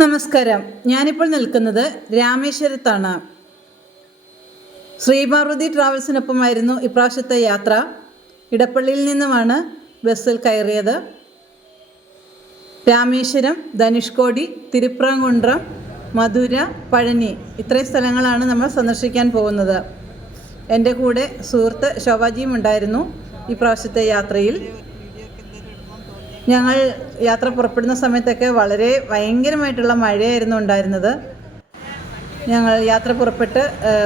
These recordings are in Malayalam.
നമസ്കാരം. ഞാനിപ്പോൾ നിൽക്കുന്നത് രാമേശ്വരത്താണ്. ശ്രീപാർവതി ട്രാവൽസിനൊപ്പമായിരുന്നു ഇപ്രാവശ്യത്തെ യാത്ര. ഇടപ്പള്ളിയിൽ നിന്നുമാണ് ബസ്സിൽ കയറിയത്. രാമേശ്വരം ധനുഷ്കോടി തിരുപ്രാങ്കുണ്ട്രം മധുര പഴനി ഇത്രയും സ്ഥലങ്ങളാണ് നമ്മൾ സന്ദർശിക്കാൻ പോകുന്നത്. എന്റെ കൂടെ സുഹൃത്ത് ശോഭാജിയും ഉണ്ടായിരുന്നു ഈ പ്രാവശ്യത്തെ യാത്രയിൽ. ഞങ്ങൾ യാത്ര പുറപ്പെടുന്ന സമയത്തൊക്കെ വളരെ ഭയങ്കരമായിട്ടുള്ള മഴയായിരുന്നു ഉണ്ടായിരുന്നത്. ഞങ്ങൾ യാത്ര പുറപ്പെട്ട്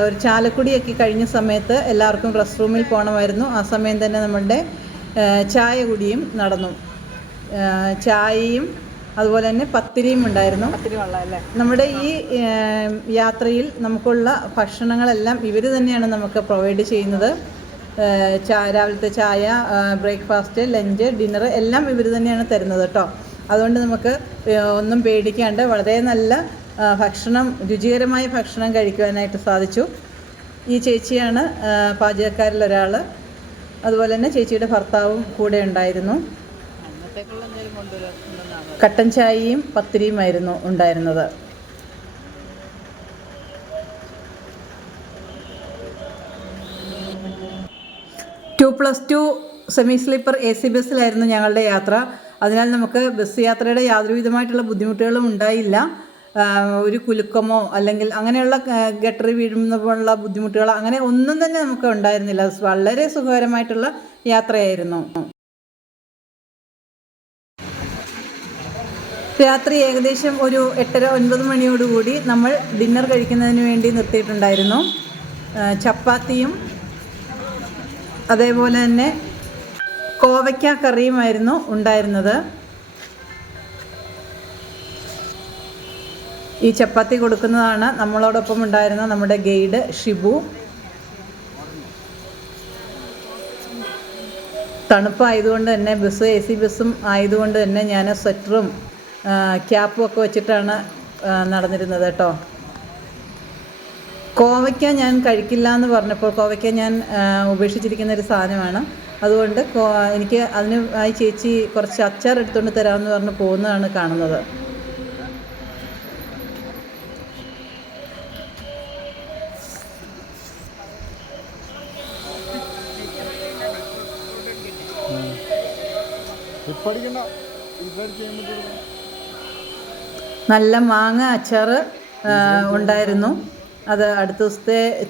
ഒരു ചാലക്കുടിയൊക്കെ കഴിഞ്ഞ സമയത്ത് എല്ലാവർക്കും റെസ്റ്റ് റൂമിൽ പോകണമായിരുന്നു ആ സമയം തന്നെ നമ്മളുടെ ചായ കുടിയും നടന്നു. ചായയും അതുപോലെ തന്നെ പത്തിരിയും ഉണ്ടായിരുന്നു. നമ്മുടെ ഈ യാത്രയിൽ നമുക്കുള്ള ഭക്ഷണങ്ങളെല്ലാം ഇവർ തന്നെയാണ് നമുക്ക് പ്രൊവൈഡ് ചെയ്യുന്നത്. ചാ രാവിലത്തെ ചായ ബ്രേക്ക്ഫാസ്റ്റ് ലഞ്ച് ഡിന്നർ എല്ലാം ഇവർ തന്നെയാണ് തരുന്നത് കേട്ടോ. അതുകൊണ്ട് നമുക്ക് ഒന്നും പേടിക്കാണ്ട് വളരെ നല്ല ഭക്ഷണം രുചികരമായ ഭക്ഷണം കഴിക്കുവാനായിട്ട് സാധിച്ചു. ഈ ചേച്ചിയാണ് പാചകക്കാരിൽ ഒരാൾ അതുപോലെ തന്നെ ചേച്ചിയുടെ ഭർത്താവും കൂടെ ഉണ്ടായിരുന്നു. കട്ടൻ ചായയും പത്തിരിയുമായിരുന്നു ഉണ്ടായിരുന്നത്. Two plus two semi sleeper A C ബസ്സിലായിരുന്നു ഞങ്ങളുടെ യാത്ര. അതിനാൽ നമുക്ക് ബസ് യാത്രയുടെ യാതൊരുവിധമായിട്ടുള്ള ബുദ്ധിമുട്ടുകളും ഉണ്ടായില്ല. ഒരു കുലുക്കമോ അല്ലെങ്കിൽ അങ്ങനെയുള്ള ഗട്ടറി വീഴുന്ന പോലുള്ള ബുദ്ധിമുട്ടുകളോ അങ്ങനെ ഒന്നും തന്നെ നമുക്ക് ഉണ്ടായിരുന്നില്ല. വളരെ സുഖകരമായിട്ടുള്ള യാത്രയായിരുന്നു. രാത്രി ഏകദേശം ഒരു എട്ടര ഒൻപത് മണിയോടുകൂടി നമ്മൾ ഡിന്നർ കഴിക്കുന്നതിന് വേണ്ടി നിർത്തിയിട്ടുണ്ടായിരുന്നു. ചപ്പാത്തിയും അതേപോലെ തന്നെ കോവയ്ക്ക കറിയുമായിരുന്നു ഉണ്ടായിരുന്നത്. ഈ ചപ്പാത്തി കൊടുക്കുന്നതാണ് നമ്മളോടൊപ്പം ഉണ്ടായിരുന്ന നമ്മുടെ ഗൈഡ് ഷിബു. തണുപ്പായതുകൊണ്ട് തന്നെ ബസ് എ സി ബസ്സും ആയതുകൊണ്ട് തന്നെ ഞാൻ സ്വെറ്ററും ക്യാപ്പും ഒക്കെ വെച്ചിട്ടാണ് നടന്നിരുന്നത് കേട്ടോ. കോവയ്ക്ക ഞാൻ കഴിക്കില്ല എന്ന് പറഞ്ഞപ്പോൾ കോവയ്ക്ക ഞാൻ ഉപേക്ഷിച്ചിരിക്കുന്ന ഒരു സാധനമാണ്. അതുകൊണ്ട് എനിക്ക് അതിന് ആയി ചേച്ചി കുറച്ച് അച്ചാർ എടുത്തുകൊണ്ട് തരാമെന്ന് പറഞ്ഞ് പോകുന്നതാണ് കാണുന്നത്. നല്ല മാങ്ങ അച്ചാർ ഉണ്ടായിരുന്നു. അത് അടുത്ത ദിവസത്തെ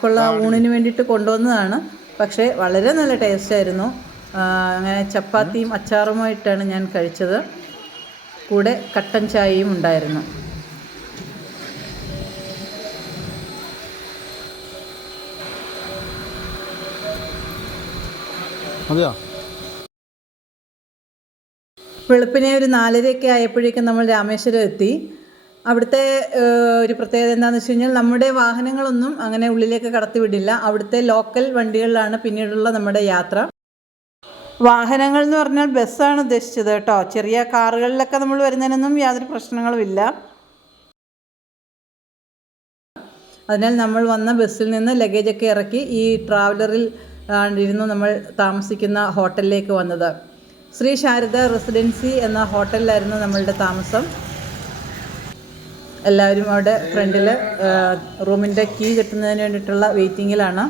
കൊള്ള ഊണിന് വേണ്ടിയിട്ട് കൊണ്ടുവന്നതാണ്. പക്ഷേ വളരെ നല്ല ടേസ്റ്റ് ആയിരുന്നു. അങ്ങനെ ചപ്പാത്തിയും അച്ചാറുമായിട്ടാണ് ഞാൻ കഴിച്ചത്. കൂടെ കട്ടൻ ചായയും ഉണ്ടായിരുന്നു. അതെയോ? വെളുപ്പിനെ ഒരു നാലരയൊക്കെ ആയപ്പോഴേക്കും നമ്മൾ രാമേശ്വരം എത്തി. അവിടുത്തെ ഒരു പ്രത്യേകത എന്താണെന്ന് വെച്ച് കഴിഞ്ഞാൽ നമ്മുടെ വാഹനങ്ങളൊന്നും അങ്ങനെ ഉള്ളിലേക്ക് കടത്തിവിടില്ല. അവിടുത്തെ ലോക്കൽ വണ്ടികളിലാണ് പിന്നീടുള്ള നമ്മുടെ യാത്ര. വാഹനങ്ങൾ എന്ന് പറഞ്ഞാൽ ബസ്സാണ് ഉദ്ദേശിച്ചത് കേട്ടോ. ചെറിയ കാറുകളിലൊക്കെ നമ്മൾ വരുന്നതിനൊന്നും യാതൊരു പ്രശ്നങ്ങളുമില്ല അതിനാൽ നമ്മൾ വന്ന ബസ്സിൽ നിന്ന് ലഗേജൊക്കെ ഇറക്കി ഈ ട്രാവലറിൽ ഇരുന്നു നമ്മൾ താമസിക്കുന്ന ഹോട്ടലിലേക്ക് വന്നത്. ശ്രീ ശാരദ റെസിഡൻസി എന്ന ഹോട്ടലിലായിരുന്നു നമ്മളുടെ താമസം. എല്ലാവരും അവിടെ ഫ്രണ്ടിൽ റൂമിന്റെ കീ കിട്ടുന്നതിന് വേണ്ടിയിട്ടുള്ള വെയിറ്റിങ്ങിലാണ്.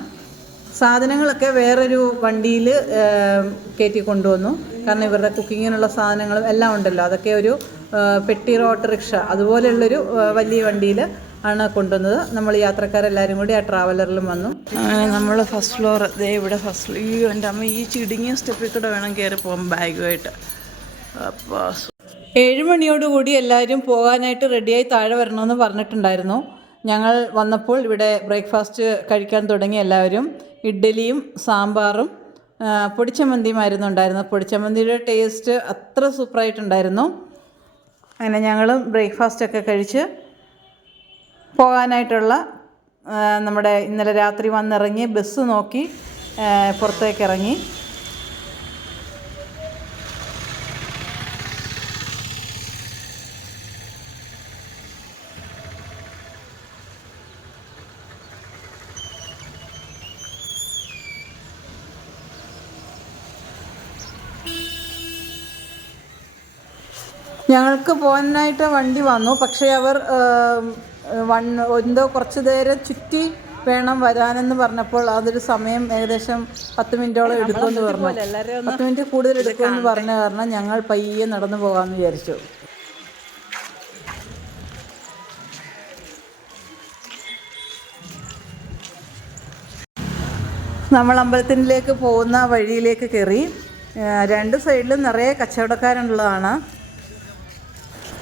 സാധനങ്ങളൊക്കെ വേറൊരു വണ്ടിയിൽ കയറ്റി കൊണ്ടുവന്നു. കാരണം ഇവരുടെ കുക്കിങ്ങിനുള്ള സാധനങ്ങളും എല്ലാം ഉണ്ടല്ലോ. അതൊക്കെ ഒരു പെട്ടി ഓട്ടോറിക്ഷ അതുപോലെയുള്ളൊരു വലിയ വണ്ടിയിൽ ആണ് കൊണ്ടുവന്നത്. നമ്മൾ യാത്രക്കാരെല്ലാവരും കൂടി ആ ട്രാവലറിലും വന്നു. നമ്മൾ ഫസ്റ്റ് ഫ്ലോർ ദേ ഇവിടെ ഫസ്റ്റ് ഈ എന്റെ അമ്മ ഈ ചിടുങ്ങിയ സ്റ്റെപ്പിൽ കൂടെ വേണം കയറി പോകാൻ ബാഗുമായിട്ട്. അപ്പോൾ ഏഴ് മണിയോടുകൂടി എല്ലാവരും പോകാനായിട്ട് റെഡിയായി താഴെ വരണമെന്ന് പറഞ്ഞിട്ടുണ്ടായിരുന്നു. ഞങ്ങൾ വന്നപ്പോൾ ഇവിടെ ബ്രേക്ക്ഫാസ്റ്റ് കഴിക്കാൻ തുടങ്ങി എല്ലാവരും. ഇഡ്ഡലിയും സാമ്പാറും പൊടിച്ചമന്തിയുമായിരുന്നു ഉണ്ടായിരുന്നത്. പൊടിച്ചമന്തിയുടെ ടേസ്റ്റ് അത്ര സൂപ്പറായിട്ടുണ്ടായിരുന്നു. അങ്ങനെ ഞങ്ങളും ബ്രേക്ക്ഫാസ്റ്റൊക്കെ കഴിച്ച് പോകാനായിട്ടുള്ള നമ്മുടെ ഇന്നലെ രാത്രി വന്നിറങ്ങി ബസ് നോക്കി പുറത്തേക്ക് ഇറങ്ങി. ഞങ്ങൾക്ക് പോകാനായിട്ട് വണ്ടി വന്നു. പക്ഷേ അവർ വൺ എന്തോ കുറച്ച് നേരം ചുറ്റി വേണം വരാനെന്ന് പറഞ്ഞപ്പോൾ അതൊരു സമയം ഏകദേശം പത്ത് മിനിറ്റോളം എടുക്കുമെന്ന് പറഞ്ഞു. പത്ത് മിനിറ്റ് കൂടുതൽ എടുക്കുമെന്ന് പറഞ്ഞ കാരണം ഞങ്ങൾ പയ്യെ നടന്നു പോകാമെന്ന് വിചാരിച്ചു. നമ്മൾ അമ്പലത്തിലേക്ക് പോകുന്ന വഴിയിലേക്ക് കയറി. രണ്ട് സൈഡിലും നിറയെ കച്ചവടക്കാരുള്ളതാണ്.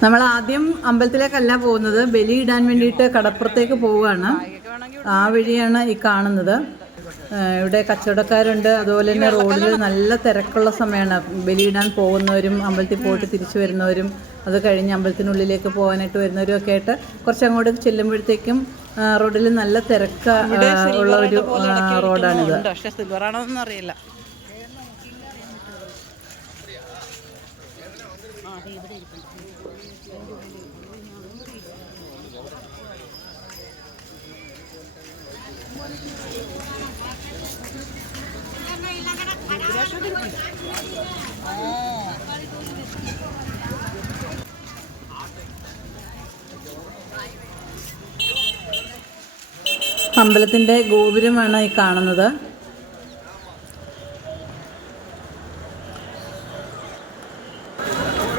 നമ്മൾ ആദ്യം അമ്പലത്തിലേക്കല്ല പോകുന്നത്. ബലിയിടാൻ വേണ്ടിയിട്ട് കടപ്പുറത്തേക്ക് പോവുകയാണ്. ആ വഴിയാണ് ഈ കാണുന്നത്. ഇവിടെ കച്ചവടക്കാരുണ്ട്. അതുപോലെ തന്നെ റോഡിൽ നല്ല തിരക്കുള്ള സമയമാണ്. ബലിയിടാൻ പോകുന്നവരും അമ്പലത്തിൽ പോയിട്ട് തിരിച്ചു വരുന്നവരും അത് കഴിഞ്ഞ് അമ്പലത്തിനുള്ളിലേക്ക് പോകാനായിട്ട് വരുന്നവരും ഒക്കെ ആയിട്ട് കുറച്ച് അങ്ങോട്ട് ചെല്ലുമ്പോഴത്തേക്കും റോഡിൽ നല്ല തിരക്ക് ഉള്ള ഒരു റോഡാണിത്. പക്ഷേ സിൽവർ ആണോന്നൊന്നും അമ്പലത്തിന്റെ ഗോപുരമാണ് ഈ കാണുന്നത്.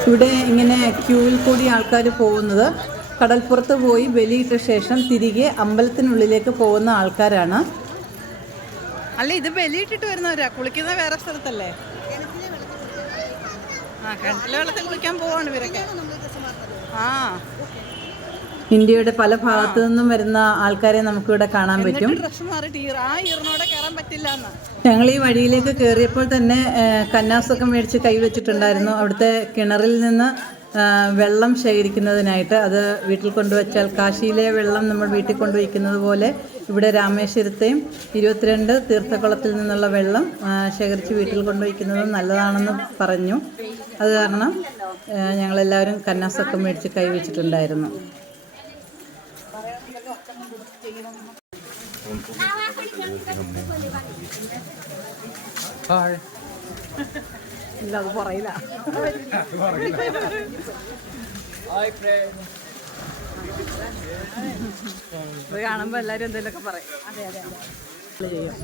ഇവിടെ ഇങ്ങനെ ക്യൂവിൽ കൂടി ആൾക്കാർ പോകുന്നത്. കടൽപ്പുറത്ത് പോയി ബലിയിട്ട ശേഷം തിരികെ അമ്പലത്തിനുള്ളിലേക്ക് പോകുന്ന ആൾക്കാരാണ്. അല്ല ഇത് ബലിയിട്ടിട്ട് വരുന്നവരാ? കുളിക്കുന്ന വേറെ സ്ഥലത്തല്ലേ? ആ കിണറ്റിലെ വെള്ളത്തിൽ കുളിക്കാൻ പോവാണ് ഇവരൊക്കെ. ആ. ഇന്ത്യയുടെ പല ഭാഗത്തു നിന്നും വരുന്ന ആൾക്കാരെ നമുക്കിവിടെ കാണാൻ പറ്റും. ഞങ്ങൾ ഈ വഴിയിലേക്ക് കയറിയപ്പോൾ തന്നെ കന്നാസൊക്കെ മേടിച്ച് കൈവച്ചിട്ടുണ്ടായിരുന്നു. അവിടുത്തെ കിണറിൽ നിന്ന് വെള്ളം ശേഖരിക്കുന്നതിനായിട്ട് അത് വീട്ടിൽ കൊണ്ടുവച്ചാൽ കാശിയിലെ വെള്ളം നമ്മൾ വീട്ടിൽ കൊണ്ടുവയ്ക്കുന്നത് പോലെ ഇവിടെ രാമേശ്വരത്തെയും ഇരുപത്തിരണ്ട് തീർത്ഥക്കുളത്തിൽ നിന്നുള്ള വെള്ളം ശേഖരിച്ച് വീട്ടിൽ കൊണ്ടുവയ്ക്കുന്നത് നല്ലതാണെന്ന് പറഞ്ഞു. അത് കാരണം ഞങ്ങളെല്ലാവരും കന്നാസൊക്കെ മേടിച്ച് കൈവച്ചിട്ടുണ്ടായിരുന്നു. ഇല്ല അത് പറയില്ല. ഇത് കാണുമ്പോൾ എല്ലാവരും എന്തെങ്കിലുമൊക്കെ പറയും. അതെ അതെ ചെയ്യും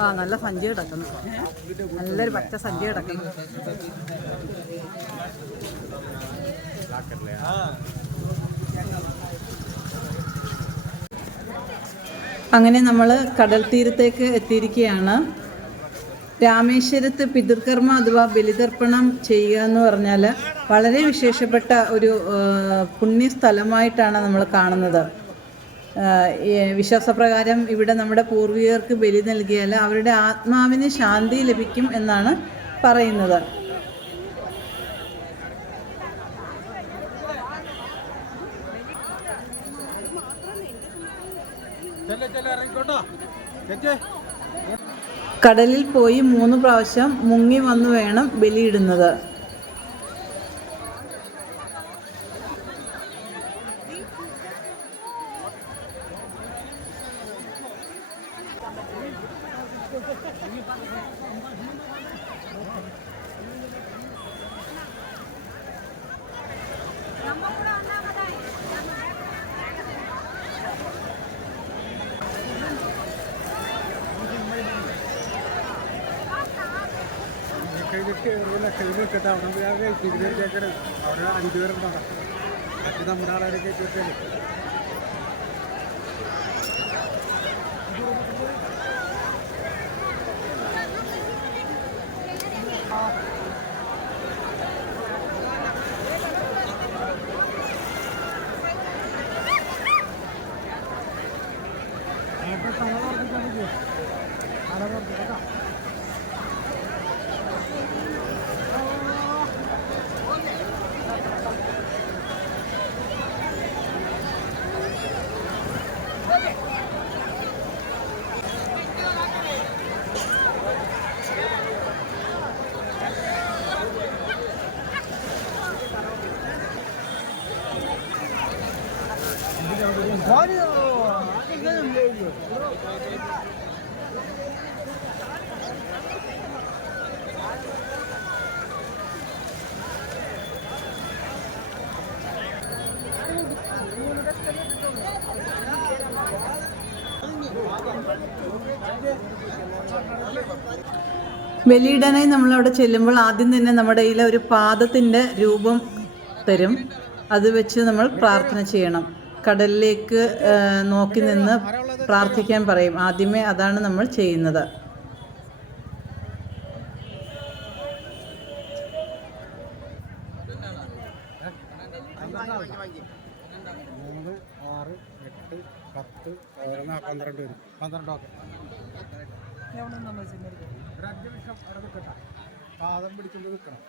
ആ നല്ല സഞ്ചി കിടക്കുന്നു. നല്ലൊരു പച്ച സഞ്ചി കിടക്കുന്നു. അങ്ങനെ നമ്മൾ കടൽ തീരത്തേക്ക് എത്തിയിരിക്കുകയാണ്. രാമേശ്വരത്ത് പിതൃകർമ്മ അഥവാ ബലിതർപ്പണം ചെയ്യുക എന്ന് പറഞ്ഞാൽ വളരെ വിശേഷപ്പെട്ട ഒരു പുണ്യ സ്ഥലമായിട്ടാണ് നമ്മൾ കാണുന്നത്. വിശ്വാസപ്രകാരം ഇവിടെ നമ്മുടെ പൂർവികർക്ക് ബലി നൽകിയാൽ അവരുടെ ആത്മാവിന് ശാന്തി ലഭിക്കും എന്നാണ് പറയുന്നത്. കടലിൽ പോയി മൂന്ന് പ്രാവശ്യം മുങ്ങി വന്നു വേണം ബലിയിടുന്നത്. കഴിഞ്ഞിട്ട് എറിയില്ല കഴിഞ്ഞ് കേട്ടോ അവിടെ ഇരുപത് കേക്കണ് അവിടെ അഞ്ചുപേരുണ്ടാകാം മറ്റു നമ്മുടെ ആളാരൊക്കെ കേട്ടേ ബലിയിടാനായി നമ്മളവിടെ ചെല്ലുമ്പോൾ ആദ്യം തന്നെ നമ്മുടെ കയ്യിൽ ഒരു പാദത്തിന്റെ രൂപം തരും. അത് വെച്ച് നമ്മൾ പ്രാർത്ഥന ചെയ്യണം. കടലിലേക്ക് നോക്കി നിന്ന് പ്രാർത്ഥിക്കാൻ പറയും. ആദ്യമേ അതാണ് നമ്മൾ ചെയ്യുന്നത്. മൂന്ന് ആറ് എട്ട് പത്ത് പതിനൊന്ന് പന്ത്രണ്ട് വരും. പന്ത്രണ്ട് ഓക്കെ ഒരു അഞ്ച് നിമിഷം അവിടെ നിൽക്കട്ടെ. പാദം പിടിച്ചിട്ട് നിൽക്കണം.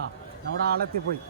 ആ നമ്മുടെ ആളെത്തിപ്പോയി.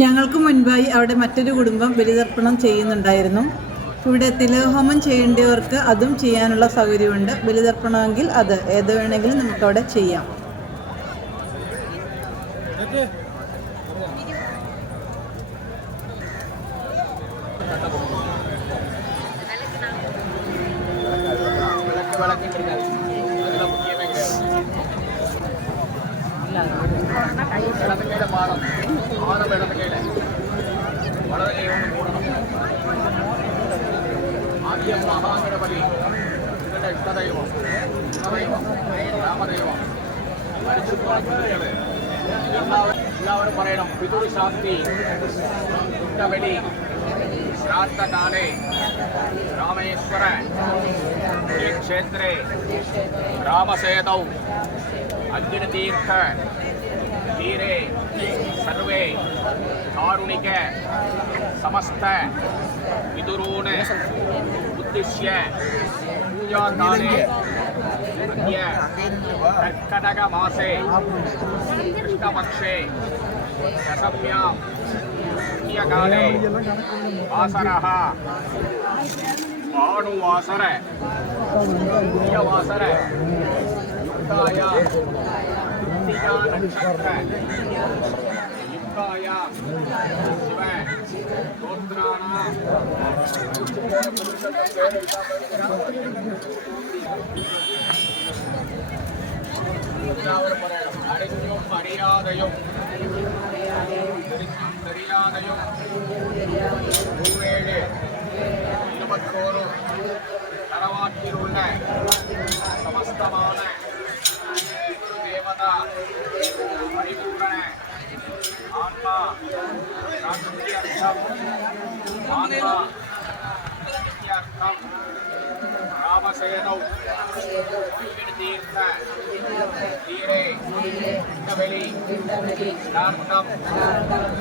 ഞങ്ങൾക്ക് മുൻപായി അവിടെ മറ്റൊരു കുടുംബം ബലിതർപ്പണം ചെയ്യുന്നുണ്ടായിരുന്നു. ഇവിടെ തിലോഹോമം ചെയ്യേണ്ടവർക്ക് അതും ചെയ്യാനുള്ള സൗകര്യമുണ്ട്. ബലിതർപ്പണമെങ്കിൽ അത് ഏത് വേണമെങ്കിലും നമുക്കവിടെ ചെയ്യാം. ആദ്യം പാടം ഇഷ്ടദൈവം രാമദൈവം പരിശുദ്ധമാക്കുന്നത് എല്ലാവരും എല്ലാവരും പറയണം പിതൃശാന്തി കുട്ടവെളി ശ്രാദ്ധകാലേ രാമേശ്വര ഈ ക്ഷേത്രേ രാമസേതൗ അഞ്ജനതീർത്ഥ തീരെ സർവേ കാരുണിക സമസ്ത വിദുരൂൺ ಉದ್ದೇಶ್ಯ ಪೂಜಾಕಾಲೇ ಅದ್ಯ ಕರ್ಕಟಕಮಾಸೆ ಕೃಷ್ಣಪಕ್ಷೆ ದಶಮ್ಯಾಂ ಪುಣ್ಯಕಾಲೇ ವಾಸರಃ ಭಾನುವಾಸರ ಪುಣ್ಯವಾಸರ ಯುಕ್ತಾಯ ತೃತೀಯ ನಕ್ಷತ್ರ ಯುಕ್ತಾಯ அறிஞும் அறியாதையும் தெரியும் தெரியாதையும் சேனோ நீரே விட்டவெளி நார்த்தம்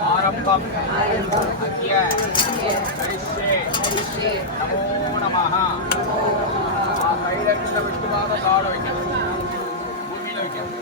ஆரம்பம் அத்திய கரிஷே நமோ நமஹ ஆ கையில விட்டு வாத காட வைக்கணும் பூமியில வைக்கணும்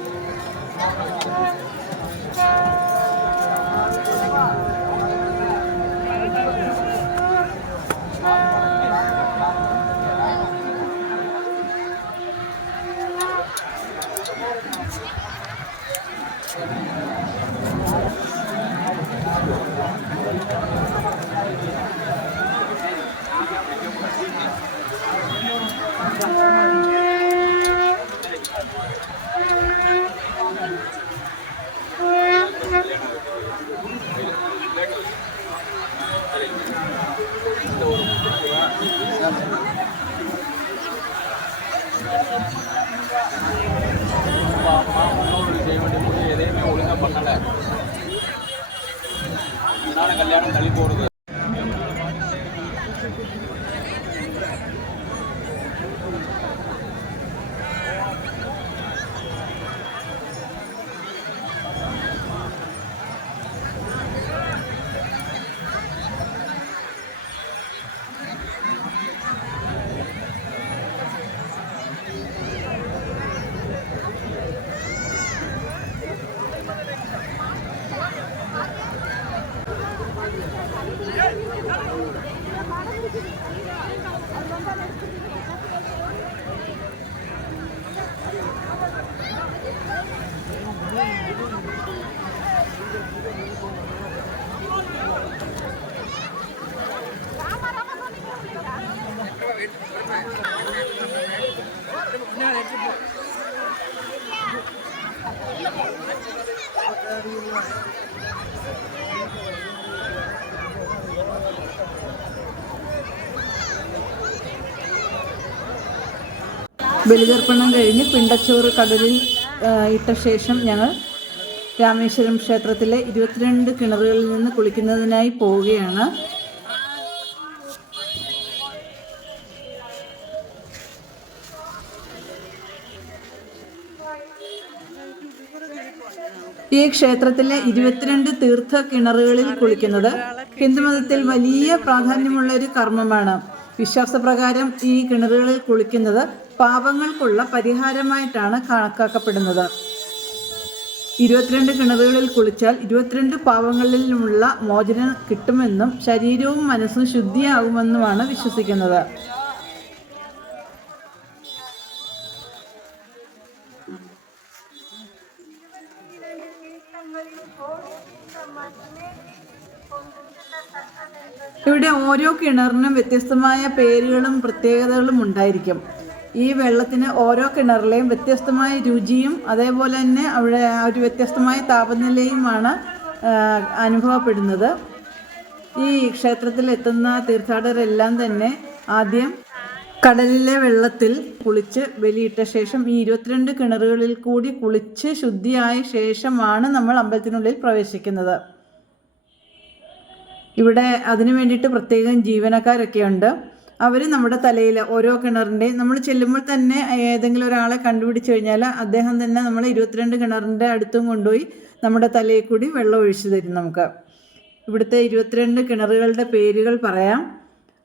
அப்பா அம்மா முன்னோர்கள் வேண்டிய முடிவு எதையுமே ஒழுங்காக பண்ணலை. அதனால் கல்யாணம் தள்ளி போகிறது ബലിതർപ്പണം കഴിഞ്ഞ് പിണ്ടച്ചോറ് കടലിൽ ഇട്ട ശേഷം ഞങ്ങൾ രാമേശ്വരം ക്ഷേത്രത്തിലെ ഇരുപത്തിരണ്ട് കിണറുകളിൽ നിന്ന് കുളിക്കുന്നതിനായി പോവുകയാണ്. ഈ ക്ഷേത്രത്തിലെ ഇരുപത്തിരണ്ട് തീർത്ഥ കിണറുകളിൽ കുളിക്കുന്നത് ഹിന്ദുമതത്തിൽ വലിയ പ്രാധാന്യമുള്ള ഒരു കർമ്മമാണ്. വിശ്വാസപ്രകാരം ഈ കിണറുകളിൽ കുളിക്കുന്നത് പാപങ്ങൾക്കുള്ള പരിഹാരമായിട്ടാണ് കണക്കാക്കപ്പെടുന്നത്. ഇരുപത്തിരണ്ട് കിണറുകളിൽ കുളിച്ചാൽ ഇരുപത്തിരണ്ട് പാവങ്ങളിൽ നിന്നുള്ള മോചനം കിട്ടുമെന്നും ശരീരവും മനസ്സും ശുദ്ധിയാകുമെന്നുമാണ് വിശ്വസിക്കുന്നത്. ഇവിടെ ഓരോ കിണറിനും വ്യത്യസ്തമായ പേരുകളും പ്രത്യേകതകളും ഉണ്ടായിരിക്കും. ഈ വെള്ളത്തിന് ഓരോ കിണറിലെയും വ്യത്യസ്തമായ രുചിയും അതേപോലെ തന്നെ അവിടെ ഒരു വ്യത്യസ്തമായ താപനിലയുമാണ് അനുഭവപ്പെടുന്നത്. ഈ ക്ഷേത്രത്തിൽ എത്തുന്ന തീർത്ഥാടകരെല്ലാം തന്നെ ആദ്യം കടലിലെ വെള്ളത്തിൽ കുളിച്ച് ബലിയിട്ട ശേഷം ഈ ഇരുപത്തിരണ്ട് കിണറുകളിൽ കൂടി കുളിച്ച് ശുദ്ധിയായ ശേഷമാണ് നമ്മൾ അമ്പലത്തിനുള്ളിൽ പ്രവേശിക്കുന്നത്. ഇവിടെ അതിനു വേണ്ടിയിട്ട് പ്രത്യേകം ജീവനക്കാരൊക്കെ ഉണ്ട് അവർ നമ്മുടെ തലയിൽ ഓരോ കിണറിന്റെയും നമ്മൾ ചെല്ലുമ്പോൾ തന്നെ ഏതെങ്കിലും ഒരാളെ കണ്ടുപിടിച്ച് കഴിഞ്ഞാൽ അദ്ദേഹം തന്നെ നമ്മൾ ഇരുപത്തിരണ്ട് കിണറിന്റെ അടുത്തും കൊണ്ടുപോയി നമ്മുടെ തലയിൽ കൂടി വെള്ളം ഒഴിച്ചു തരും നമുക്ക്. ഇവിടുത്തെ ഇരുപത്തിരണ്ട് കിണറുകളുടെ പേരുകൾ പറയാം.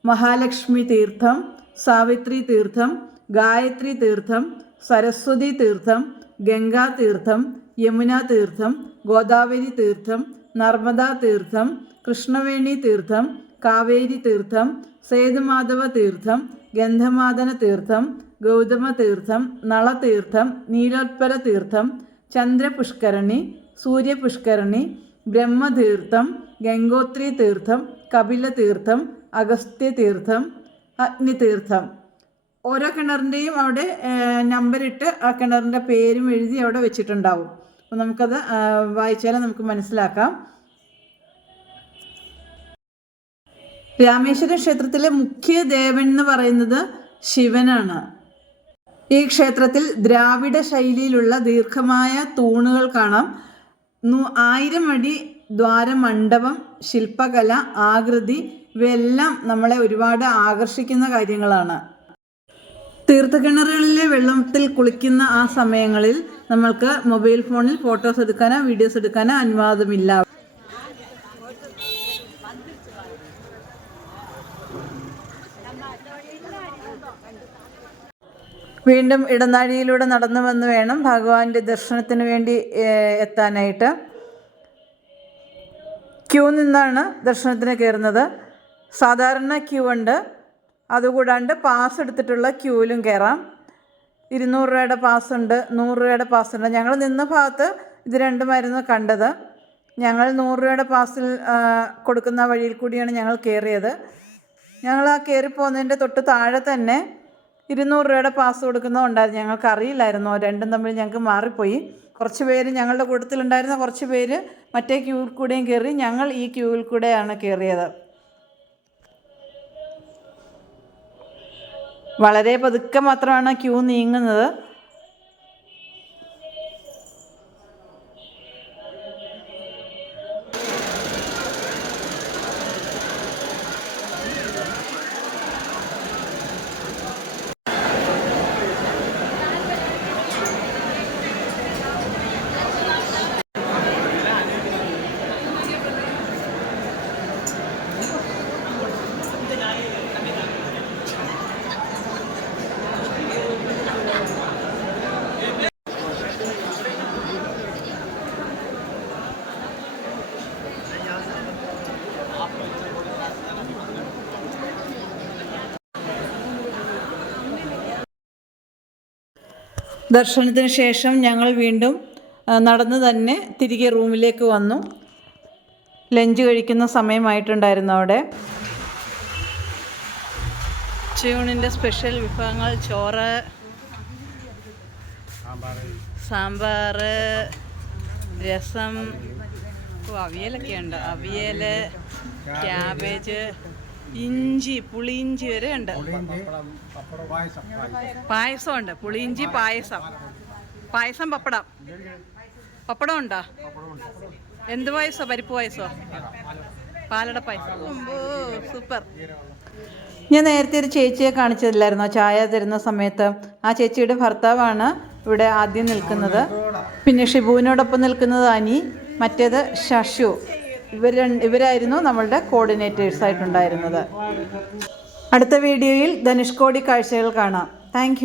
മഹാലക്ഷ്മി തീർത്ഥം സാവിത്രി തീർത്ഥം ഗായത്രി തീർത്ഥം സരസ്വതി തീർത്ഥം ഗംഗാ തീർത്ഥം യമുന തീർത്ഥം ഗോദാവരി തീർത്ഥം നർമ്മദാ തീർത്ഥം കൃഷ്ണവേണി തീർത്ഥം കാവേരി തീർത്ഥം സേതുമാധവ തീർത്ഥം ഗന്ധമാദന തീർത്ഥം ഗൗതമ തീർത്ഥം നളതീർത്ഥം നീലോത്പല തീർത്ഥം ചന്ദ്രപുഷ്കരണി സൂര്യപുഷ്കരണി ബ്രഹ്മതീർത്ഥം ഗംഗോത്രി തീർത്ഥം കപില തീർത്ഥം അഗസ്ത്യ തീർത്ഥം അഗ്നിതീർത്ഥം. ഓരോ കിണറിന്റെയും അവിടെ നമ്പറിട്ട് ആ കിണറിന്റെ പേരും എഴുതി അവിടെ വെച്ചിട്ടുണ്ടാവും. അപ്പോൾ നമുക്കത് വായിച്ചാലും നമുക്ക് മനസ്സിലാക്കാം. രാമേശ്വര ക്ഷേത്രത്തിലെ മുഖ്യ ദേവൻ എന്ന് പറയുന്നത് ശിവനാണ്. ഈ ക്ഷേത്രത്തിൽ ദ്രാവിഡ ശൈലിയിലുള്ള ദീർഘമായ തൂണുകൾ കാണാം. ആയിരം അടി ദ്വാരമണ്ഡപം ശില്പകല ആകൃതി ഇവയെല്ലാം നമ്മളെ ഒരുപാട് ആകർഷിക്കുന്ന കാര്യങ്ങളാണ്. തീർത്ഥക്കിണറുകളിലെ വെള്ളത്തിൽ കുളിക്കുന്ന ആ സമയങ്ങളിൽ നമ്മൾക്ക് മൊബൈൽ ഫോണിൽ ഫോട്ടോസ് എടുക്കാനോ വീഡിയോസ് എടുക്കാനോ അനുവാദമില്ല. വീണ്ടും ഇടനാഴിയിലൂടെ നടന്നു വന്ന് വേണം ഭഗവാന്റെ ദർശനത്തിന് വേണ്ടി എത്താനായിട്ട്. ക്യൂ നിന്നാണ് ദർശനത്തിന് കയറുന്നത്. സാധാരണ ക്യൂ ഉണ്ട്. അതുകൂടാണ്ട് പാസ് എടുത്തിട്ടുള്ള ക്യൂവിലും കയറാം. ഇരുന്നൂറ് രൂപയുടെ പാസ് ഉണ്ട് നൂറ് രൂപയുടെ പാസ് ഉണ്ട്. ഞങ്ങൾ നിന്ന ഭാഗത്ത് ഇത് രണ്ടുമായിരുന്നു കണ്ടത്. ഞങ്ങൾ നൂറ് രൂപയുടെ പാസിൽ കൊടുക്കുന്ന വഴിയിൽ കൂടിയാണ് ഞങ്ങൾ കയറിയത്. ഞങ്ങൾ ആ കയറി പോകുന്നതിന്റെ തൊട്ട് താഴെ തന്നെ ഇരുന്നൂറ് രൂപയുടെ പാസ് കൊടുക്കുന്നതുണ്ടായിരുന്നു ഞങ്ങൾക്ക് അറിയില്ലായിരുന്നു രണ്ടും തമ്മിൽ ഞങ്ങൾക്ക് മാറിപ്പോയി. കുറച്ച് പേര് ഞങ്ങളുടെ കൂട്ടത്തിലുണ്ടായിരുന്ന കുറച്ച് പേര് മറ്റേ ക്യൂവിൽ കൂടെയും കയറി ഞങ്ങൾ ഈ ക്യൂവിൽ കൂടെയാണ് കയറിയത് വളരെ പതുക്കെ മാത്രമാണ് ക്യൂ നീങ്ങുന്നത്. ദർശനത്തിന് ശേഷം ഞങ്ങൾ വീണ്ടും നടന്ന് തന്നെ തിരികെ റൂമിലേക്ക് വന്നു. ലഞ്ച് കഴിക്കുന്ന സമയമായിട്ടുണ്ടായിരുന്നു അവിടെ. ഉച്ചയൂണിന്റെ സ്പെഷ്യൽ വിഭവങ്ങൾ ചോറ് സാമ്പാർ രസം. അവിയലൊക്കെ ഉണ്ട്. അവിയൽ ക്യാബേജ് ഇഞ്ചി പുളിയിഞ്ചി വരെ ഉണ്ട്. പപ്പടം പായസം. ഉണ്ട്. പുളിയിഞ്ചി പായസം. പായസം പപ്പടം. പപ്പടം ഉണ്ടോ? എന്ത് പായസോ? പരിപ്പ് പായസോ? പാലട പായസം. സൂപ്പർ. ഞാൻ നേരത്തെ ഒരു ചേച്ചിയെ കാണിച്ചതില്ലായിരുന്നോ? ചായ തരുന്ന സമയത്ത്. ആ ചേച്ചിയുടെ ഭർത്താവാണ് ഇവിടെ ആദ്യം നിൽക്കുന്നത്. പിന്നെ ഷിബുവിനോടൊപ്പം നിൽക്കുന്നത് അനി മറ്റേത് ശശു ഇവർ ഇവരായിരുന്നു നമ്മളുടെ കോർഡിനേറ്റേഴ്സ് ആയിട്ടുണ്ടായിരുന്നത്. അടുത്ത വീഡിയോയിൽ ധനുഷ്കോടി കാഴ്ചകൾ കാണാം. താങ്ക്